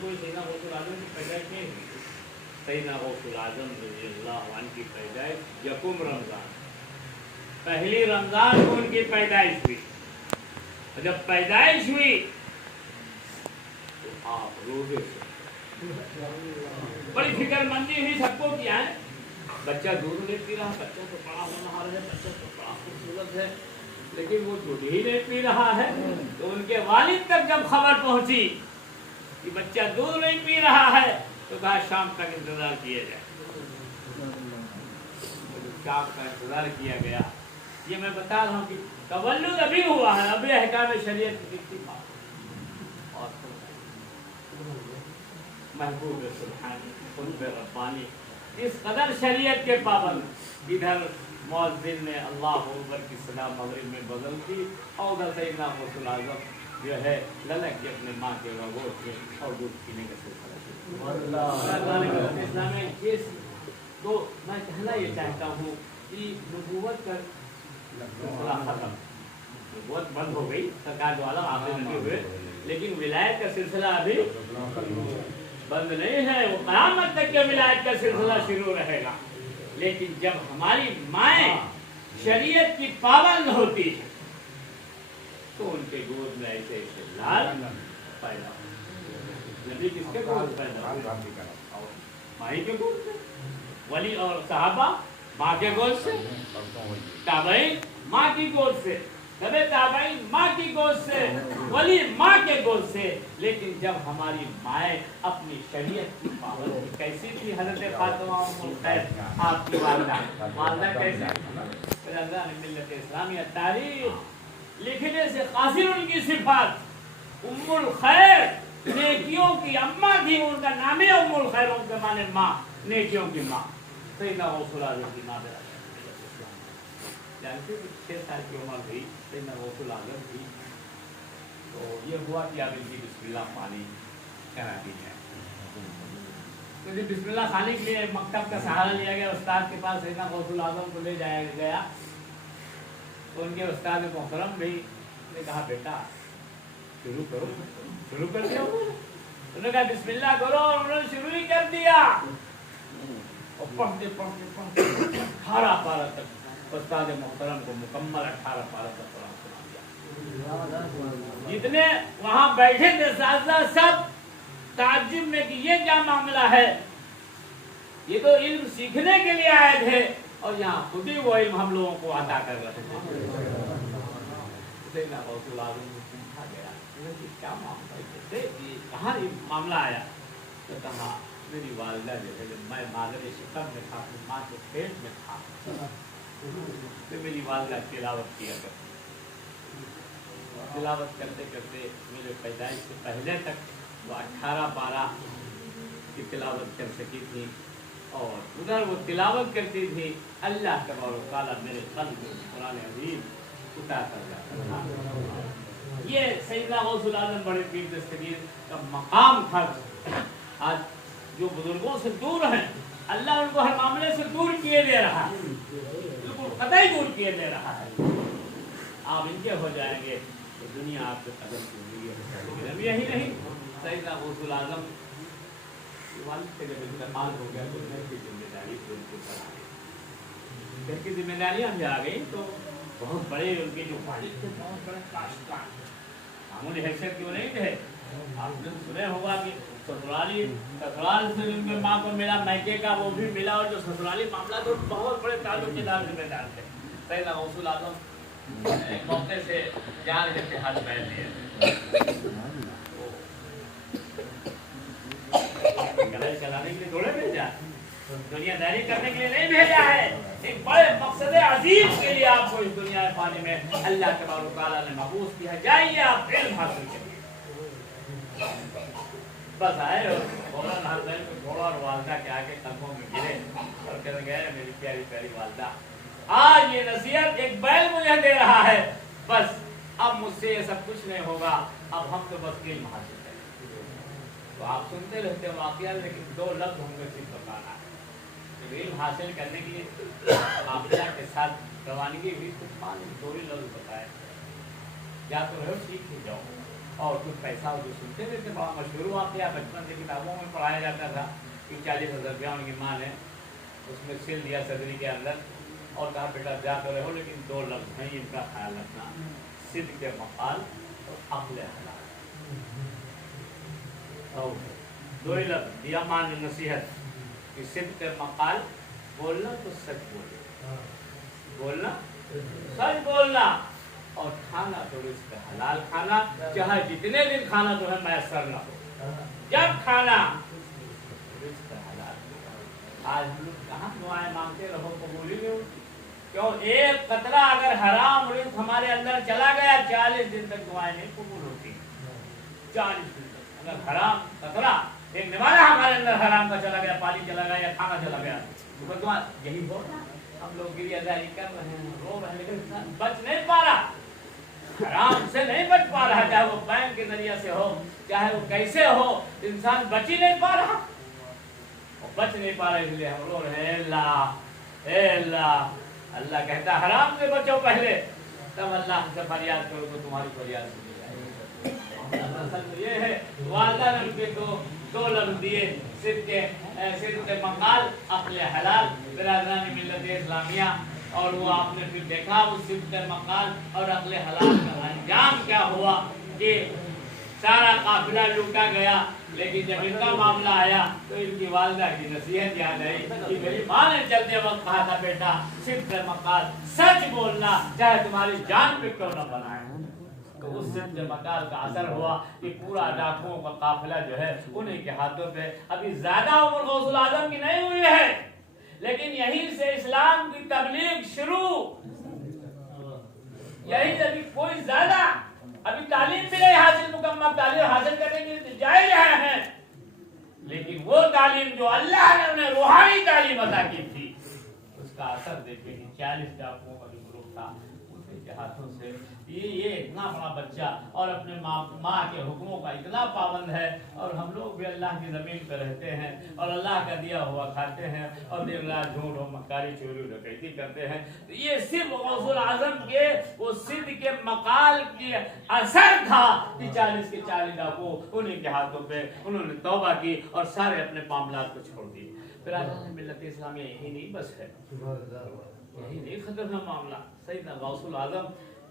कोई सैयदना गौसुल आजम की पैदाइश नहीं हुई। सैयदना गौसुल आजम रज़ियल्लाहु अन्हु की पैदाइश यकुम रमज़ान, पहली रमज़ान को उनकी पैदाइश हुई। और जब पैदाइश हुई तो आप रोजे से बड़ी फिक्रमंदी हुई सबको किया है। बच्चा दूध नहीं पी रहा, बच्चा तो बड़ा होनहार है, बच्चा तो बड़ा खूबसूरत है, लेकिन वो दूध ही नहीं पी रहा है। तो उनके वालिद तक जब खबर पहुंची कि बच्चा दूध नहीं पी रहा है तो कहा शाम तक इंतजार किया जाए। तो शाम का इंतजार किया गया। ये मैं बता रहा हूँ कि तवल्लुद अभी हुआ है, अभी अहकाम शरीयत की बात और महबूब सुब्हानी क़ुर्ब रब्बानी इस कदर शरीयत के पाबंद। इधर मुअज्जिन ने अल्लाहु अकबर की सदा मगरिब में बदल दी और उधर सैयदना गौसुल आज़म जो है ललक के अपने माँ के गोद में और दूध पीने का सिलसिला इस्लाम में। ये तो मैं कहना ये चाहता हूँ कि नबूवत का सिलसिला खत्म, नबूवत बंद हो गई, सरकार द्वारा आगे लगे हुए, लेकिन विलायत का सिलसिला अभी बंद नहीं है। वो क़यामत तक के विलायत का सिलसिला शुरू रहेगा। लेकिन जब हमारी माएँ शरीयत की पाबंद होती है तो उनके गोद में ऐसे ऐसे लाल पैदा होते। नबी किसके गोद पैदा हुए? माई के गोद से। वली और सहाबा माँ के गोद से, ताबईन माँ की गोद से, तबे ताबईन माँ की गोद से, वली माँ के गोद से। लेकिन जब हमारी माएँ अपनी शरीयत की पाबंद कैसी थी, हज़रत फातिमा उम्मुल खैर आपकी वालिदा कैसी? मिल्लत इस्लामिया तारीख लिखने से कासिर उनकी सिफात उम्मुल खैर नेकियों की अम्मा थी, उनका नाम है उम्मुल खैर, उनके माने माँ, नेकियों की माँ। सैयदना गौसुल आज़म की माँ जानते हो 6 साल की उम्र हुई सैयदना गौसुल आज़म की, तो ये हुआ कि आप इनकी बिस्मिल्लाह खानी करा दी जाए। तो जब बिस्मिल्लाह खानी के लिए मकतब का सहारा लिया गया, उस्ताद के पास सैयदना गौसुल आज़म को ले जाया गया। तो उनके उस्ताद मोहतरम भी ने कहा बेटा शुरू करो, शुरू कर दिया। उन्होंने कहा बिस्मिल्लाह करो, और उन्होंने शुरू ही कर दिया। और पढ़ते पढ़ते पढ़ते 18 पारा तक उस्ताद मोहतरम को मुकम्मल 18 पारा तक कुरान सुना दिया। जितने वहां बैठे थे साथ सब ताज्जुब में कि ये क्या मामला है, ये तो इल्म सीखने के लिए आए थे और यहाँ खुद ही वो इल्म हम लोगों को अता कर रहे थे। क्या मामला है, कहाँ ये मामला आया? तो कहा मेरी वालिदा जो है जब मैं मादरे शिकम में था, अपनी माँ के पेट में था, तो मेरी वालिदा तिलावत किया करती। तिलावत करते करते मेरे पैदाइश से पहले तक वो 18 पारा की तिलावत कर सकी थी। और उधर वो तिलावत करती थी, अल्लाह तबारक व तआला मेरे क़ल्ब में कुरान अज़ीम उतार कर जाता था। ये सैयदना गौसुल आज़म बड़े पीर दस्तगीर का मकाम था। आज जो बुजुर्गों से दूर हैं, अल्लाह उनको हर मामले से दूर किए दे रहा है, बिल्कुल कतई दूर किए दे रहा है। आप इनके हो जाएंगे तो दुनिया आपके कदम की जिंदगी। यही नहीं, सैयदना गौसुल आज़म वालिद से जब इंतकाल हो गया तो घर की जिम्मेदारी उनके ऊपर आ गई। घर की जिम्मेदारियाँ भी आ गई तो बहुत बड़े उनके जो वालिद थे बहुत बड़े काश्तकार, मामूली हैसियत क्यों नहीं थे। आपने सुने होगा कि ससुराल से उनके माँ को मिला, मैके का वो भी मिला, और जो ससुराली मामला तो बहुत बड़े ताल्लुकेदार जिम्मेदार थे। सैयदना गौसुल आज़म एक मौके से जा रहे थे, हाथ पैर लिए चलाने के लिए थोड़े भेजा, दुनियादारी करने के लिए नहीं भेजा है। एक बड़े मकसद अजीम के लिए आपको इस दुनिया में पाने में अल्लाह तबारक व तआला ने मबूस किया। जाइए आप इल्म हासिल करिए। बस आए और फौरन हसनैन को छोड़ा और वालिदा के आके कदमों में गिरे और कहने गए मेरी प्यारी प्यारी वालिदा, आज ये नसीहत एक बैल मुझे दे रहा है, बस अब मुझसे ये सब कुछ नहीं होगा, अब हम तो बस इल्म हासिल करें। तो आप सुनते रहते वाक़या, लेकिन 2 लफ्ज़ होंगे सिर्फ बताना है। इल्म हासिल करने के लिए वाक़या के साथ रवानगी हुई तो 2 ही लफ्ज़ बताए, या तो रहो सीख ही जाओ, और कुछ पैसा वो सुनते रहते। बड़ा मशहूर वाक़या बचपन से किताबों में पढ़ाया जाता था कि 40,000 रुपया उनकी माँ ने उसमें सिल दिया सदरी के अंदर और कहा बेटा जा तो रहे हो लेकिन 2 लफ्ज़ हैं इनका ख्याल रखना, सिद्ध के मकाल और अक्ल हलाल। और 2 ही लफ्ज़ दिया माँ ने नसीहत कि सिद्ध के मकाल बोलना तो सच बोलना सच बोलना, और खाना तो रिज़्क़ हलाल खाना, चाहे जितने दिन खाना जो है मैसर न हो, जब खाना रिज़्क़ हलाल। आज हम लोग कहाँ दुआएं मांगते रहो कबूल ही नहीं होती। क्यों? एक कतरा अगर हराम रिज़्क़ हमारे अंदर चला गया 40 दिन तक दुआएं नहीं कबूल होती। 40 दिन तक अगर हराम कतरा एक निवाला हमारे अंदर हराम का चला गया, पानी चला गया या खाना चला गया, तो दुआ यही हो रहा। हम लोग गिरियाजारी कर रहे हैं, रो रहे हैं, लेकिन बच नहीं पा रहा, हराम से नहीं बच पा रहा। चाहे वो बैंक के जरिए से हो, चाहे वो कैसे हो, इंसान बच ही नहीं पा रहा, और बच नहीं पा रहा, इसलिए हम रो रहे हैं अल्लाह। अल्लाह कहता हराम से बचो पहले, तब अल्लाह से फरियाद करो तो तुम्हारी फरियाद सुनी जाएगी। ये है वादा ने उनके 2 लफ्ज़ दिए, सिद्ध के मकाल अक्ल हलाल। बिरादरान मिल्लत इस्लामिया, और वो आपने फिर देखा उस सिद्ध के मकाल और अक्ल हलाल का अंजाम क्या हुआ कि सारा काफिला लूटा गया। लेकिन जब इनका मामला आया तो इनकी वालिदा की नसीहत याद आई कि मेरी माँ ने चलते वक्त कहा था बेटा सिद्ध के मकाल सच बोलना, चाहे तुम्हारी जान पे क्यों न बनाए। तो उस सिद्ध मकाल का असर हुआ कि पूरा डाकुओं का काफिला जो है उन्हीं के हाथों पे। अभी ज्यादा उम्र गौसुल आजम की नहीं हुई है, लेकिन यहीं से इस्लाम की तबलीग शुरू, यही से अभी कोई ज्यादा अभी तालीम भी नहीं हासिल, मुकम्मल तालीम हासिल करने के लिए जा ही रहे हैं, लेकिन वो तालीम जो अल्लाह ने उन्हें रूहानी तालीम अता की थी उसका असर देखिए कि 40 डाकुओं का जो ग्रुप था उसके हाथों से ये इतना बड़ा बच्चा और अपने माँ के हुक्मों का इतना पाबंद है, और हम लोग भी अल्लाह की ज़मीन पर रहते हैं और अल्लाह का दिया हुआ खाते हैं और देर रात झूठ और मक्कारी चोरी डकैती करते हैं। तो ये सिर्फ गौसुल आज़म के वो सिद्ध के मकाल के असर था कि 40 के 40 डाकू उन्हीं के हाथों पे उन्होंने तौबा की और सारे अपने मामलात को छोड़ दिए। फिर मिल्लत इस्लामिया यही नहीं बस है, यही नहीं खत्म है मामला। सैयदना गौसुल आज़म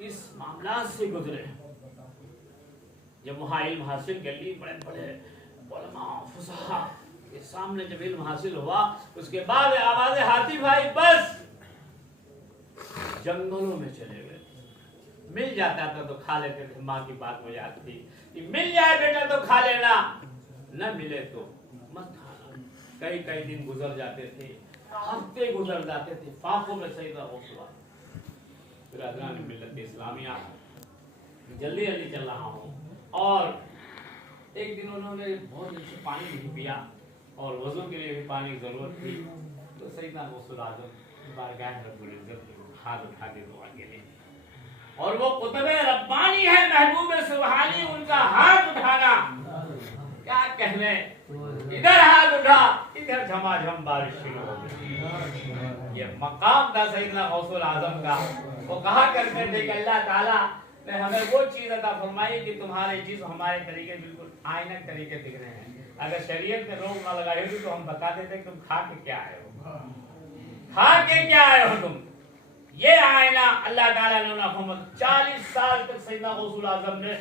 इस मामला से गुजरे। जब वहाँ इल्म हासिल कर ली, बड़े बड़े उलमा फुसहा के सामने जब इल्म हासिल हुआ, उसके बाद आवाज़ हाथी भाई बस जंगलों में चले गए। मिल जाता था तो खा लेते थे, माँ की बात हो जाती थी कि मिल जाए बेटा तो खा लेना, न मिले तो मत खाना। कई दिन गुजर जाते थे, हफ्ते गुजर जाते थे, फाकों में सैयदा गौसुल बिरादरान मिल्लत इस्लामिया जल्दी चल रहा हूँ। और एक दिन उन्होंने बहुत दिन से पानी नहीं पिया और वज़ू के लिए भी पानी की ज़रूरत थी, तो सैयदना गौसुल आज़म बारगाह रब्बुल इज़्ज़त हाथ उठा के दुआ के लिए, और वो कुतुब रब्बानी है महबूब सुबहानी, उनका हाथ उठाना क्या कहने, इधर हाथ उठा इधर झमाझम बारिश शुरू हो गई। ये मकाम था सैयदना गौसुल आज़म का। वो कहा करते थे कि अल्लाह ताला ने हमें वो चीज़ अता फरमाई कि तुम्हारे जिस्म हमारे तरीके बिल्कुल आईनक तरीके दिख रहे हैं। अगर शरीयत में रोक ना लगाई होती तो हम बता देते कि तुम खा के क्या आए हो, खा के क्या आए हो तुम। ये आईना अल्लाह ताला ने उन्हें 40 साल तक सैयदना गौसुल आज़म ने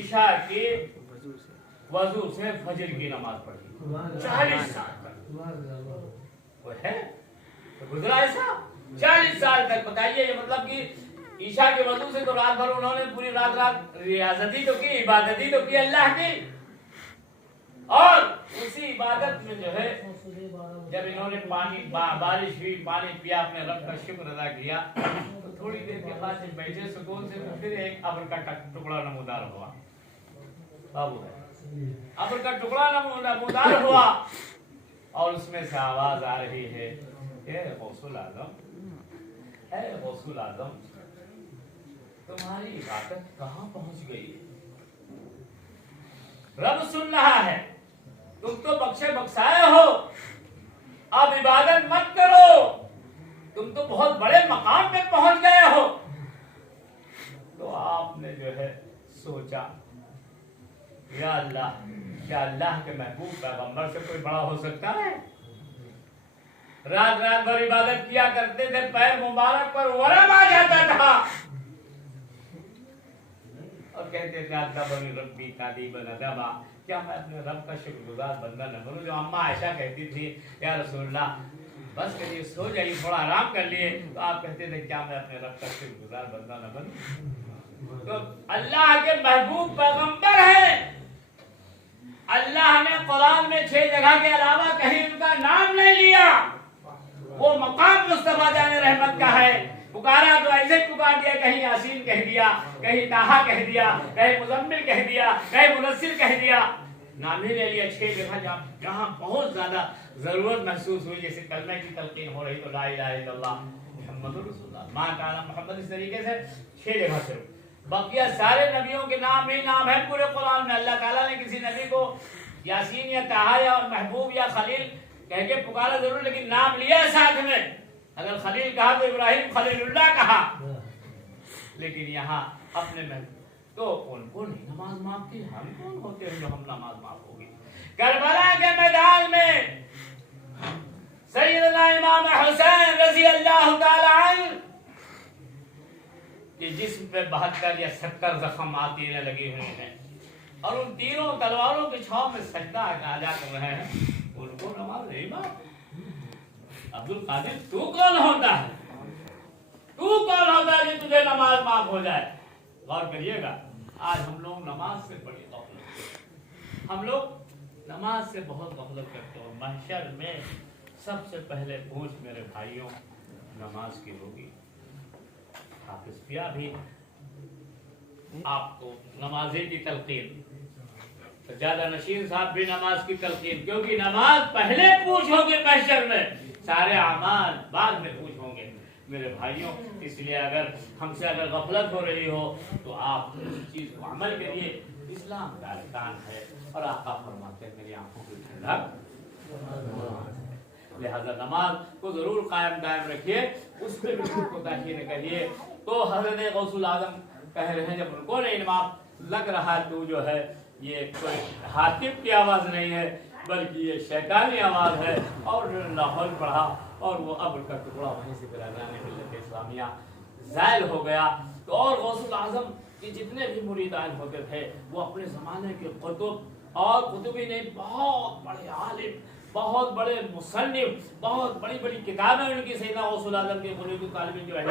ईशा के वजू से फजर की नमाज पढ़ी 40 साल तक। वो है तो गुजरा ऐसा 40 साल तक। बताइए ये मतलब कि ईशा के वजू से तो रात भर उन्होंने पूरी रात रियाजती तो की, इबादती तो की अल्लाह की, और उसी इबादत में जो है जब इन्होंने बारिश हुई, पानी पिया, अपने रब का शुक्र अदा किया, तो थोड़ी देर के बाद जब बैठे सुकून से तो फिर एक अब्र का टुकड़ा नमूदार हुआ। अब्र का टुकड़ा नमूदार हुआ और उसमें से आवाज आ रही है, ए गौसुल आज़म, ए गौसुल आज़म, तुम्हारी इबादत कहाँ पहुंच गई? रब सुन रहा है, तुम तो बख्शे बख्शाए हो, अब इबादत मत करो, तुम तो बहुत बड़े मकाम पे पहुंच गए हो। तो आपने जो है सोचा یا اللہ، کیا اللہ کے محبوب پیغمبر سے کوئی بڑا ہو سکتا ہے؟ رات رات بھر عبادت کیا کرتے تھے، پیر مبارک پر ورم آ جاتا تھا اور کہتے تھے ادبنی ربی تادیبا ادبا، کیا میں اپنے رب کا شکر گزار بندہ نہ بنوں؟ جو اماں عائشہ کہتی تھی یا رسول اللہ بس کریے سو جائیے تھوڑا آرام کر لیے، تو آپ کہتے تھے کیا میں اپنے رب کا شکر گزار بندہ نہ بنوں؟ تو اللہ کے محبوب پیغمبر ہیں، اللہ نے قرآن میں 6 جگہ کے علاوہ کہیں ان کا نام نہیں لیا، وہ مقام مصطفیٰ جان رحمت کا ہے، پکارا تو ایسے پکار دیا، کہیں یاسین کہہ دیا، کہیں طٰہٰ کہہ دیا، کہیں مزمل کہہ دیا، کہیں مدثر کہہ دیا، نام ہی لے لیا 6 جگہ جہاں بہت زیادہ ضرورت محسوس ہوئی، جیسے کلمہ کی تلقین ہو رہی تو لا الہ الا اللہ محمد رسول اللہ ماں کا نام محمد، اس طریقے سے 6 جگہ صرف، بقیہ سارے نبیوں کے نام ہی نام ہے پورے قرآن میں۔ اللہ تعالیٰ نے کسی نبی کو یاسین یا طٰہٰ یا محبوب یا خلیل کہہ کے پکارا ضرور، لیکن نام لیا ساتھ میں، اگر خلیل کہا تو ابراہیم خلیل اللہ کہا، لیکن یہاں اپنے میں تو ان کو نہیں نماز معاف کی، ہم کون ہوتے ہیں جو ہم نماز معاف ہوگی؟ کربلا کے میدان میں سیدنا امام حسین رضی اللہ تعالی عنہ کہ جسم پہ 72 یا 70 زخم آتیریں لگے ہوئے ہیں اور ان تینوں تلواروں کے چھاؤں میں سجدہ ادا کر رہے ہیں، ان کو نماز نہیں معاف؟ عبد القادر تو کون ہوتا ہے؟ تو کون ہوتا ہے کہ تجھے نماز معاف ہو جائے؟ غور کریے گا، آج ہم لوگ نماز سے بڑی غفلت، ہم لوگ نماز سے بہت غفلت کرتے ہیں۔ محشر میں سب سے پہلے پوچھ میرے بھائیوں نماز کی ہوگی۔ حافظ پیا بھی آپ کو نمازی کی تلقین، زیادہ نشین صاحب بھی نماز کی تلقین، کیونکہ نماز پہلے پوچھ ہوگی محشر میں، سارے اعمال بعد میں پوچھ ہوں گے میرے بھائیوں۔ اس لیے اگر ہم سے اگر غفلت ہو رہی ہو تو آپ اس چیز کو عمل کریے، اسلام کا ارکان ہے، اور آقا فرماتے ہیں میری آنکھوں کی ٹھنڈک، لہذا نماز کو ضرور قائم دائم رکھیے، اس پہ بھی خود کو تاخیر نہ کریے۔ تو حضرت غوث العظم کہہ رہے ہیں جب ان کو نہیں امام لگ رہا تو جو ہے یہ کوئی حاتم کی آواز نہیں ہے بلکہ یہ شیطانی آواز ہے، اور لاہور پڑھا اور وہ ابر کا ٹکڑا وہیں سے برادران ملت اسلامیہ زائل ہو گیا۔ تو اور غوث العظم کے جتنے بھی مریدان ہوتے تھے وہ اپنے زمانے کے قطب اور قطبی نہیں، بہت بڑے عالم، بہت بڑے مصنف، بہت بڑی بڑی کتابیں ان کی سیدنا غوث العظم کے بنیادی طالبین جو اہل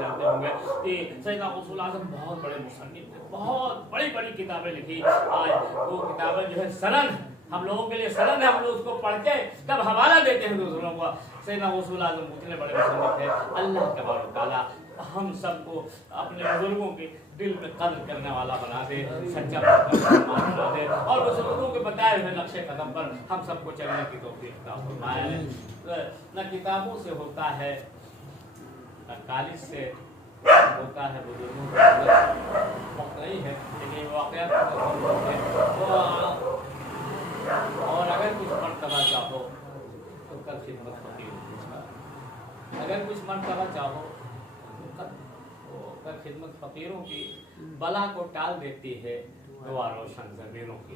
جانتے ہوں گے کہ سیدنا غوث العظم بہت بڑے مصنف تھے، بہت بڑی بڑی کتابیں لکھی۔ آج وہ کتابیں جو ہے سند ہم لوگوں کے لیے سند ہے، ہم لوگ اس کو پڑھ کے تب حوالہ دیتے ہیں دوسروں کو۔ سیدنا غوث العظم اتنے بڑے مصنف تھے۔ اللہ تبارک و تعالیٰ ہم سب کو اپنے بزرگوں کے دل میں قدر کرنے والا بنا دے، سچا بنا دے، اور بزرگوں کے بتائے ہوئے نقش قدم پر ہم سب کو چلنے کی توفیق عطا فرمائے۔ نہ کتابوں سے ہوتا ہے، نہ کالج سے ہوتا ہے، بزرگوں کا وقت نہیں ہے، لیکن واقعات اور اگر کچھ مرتبہ چاہو تو کل خدمت فقیر، اگر کچھ مرتبہ چاہو کر خدمت فقیروں کی بلا کو ٹال دیتی ہے، دعا روشن ضمیروں کی۔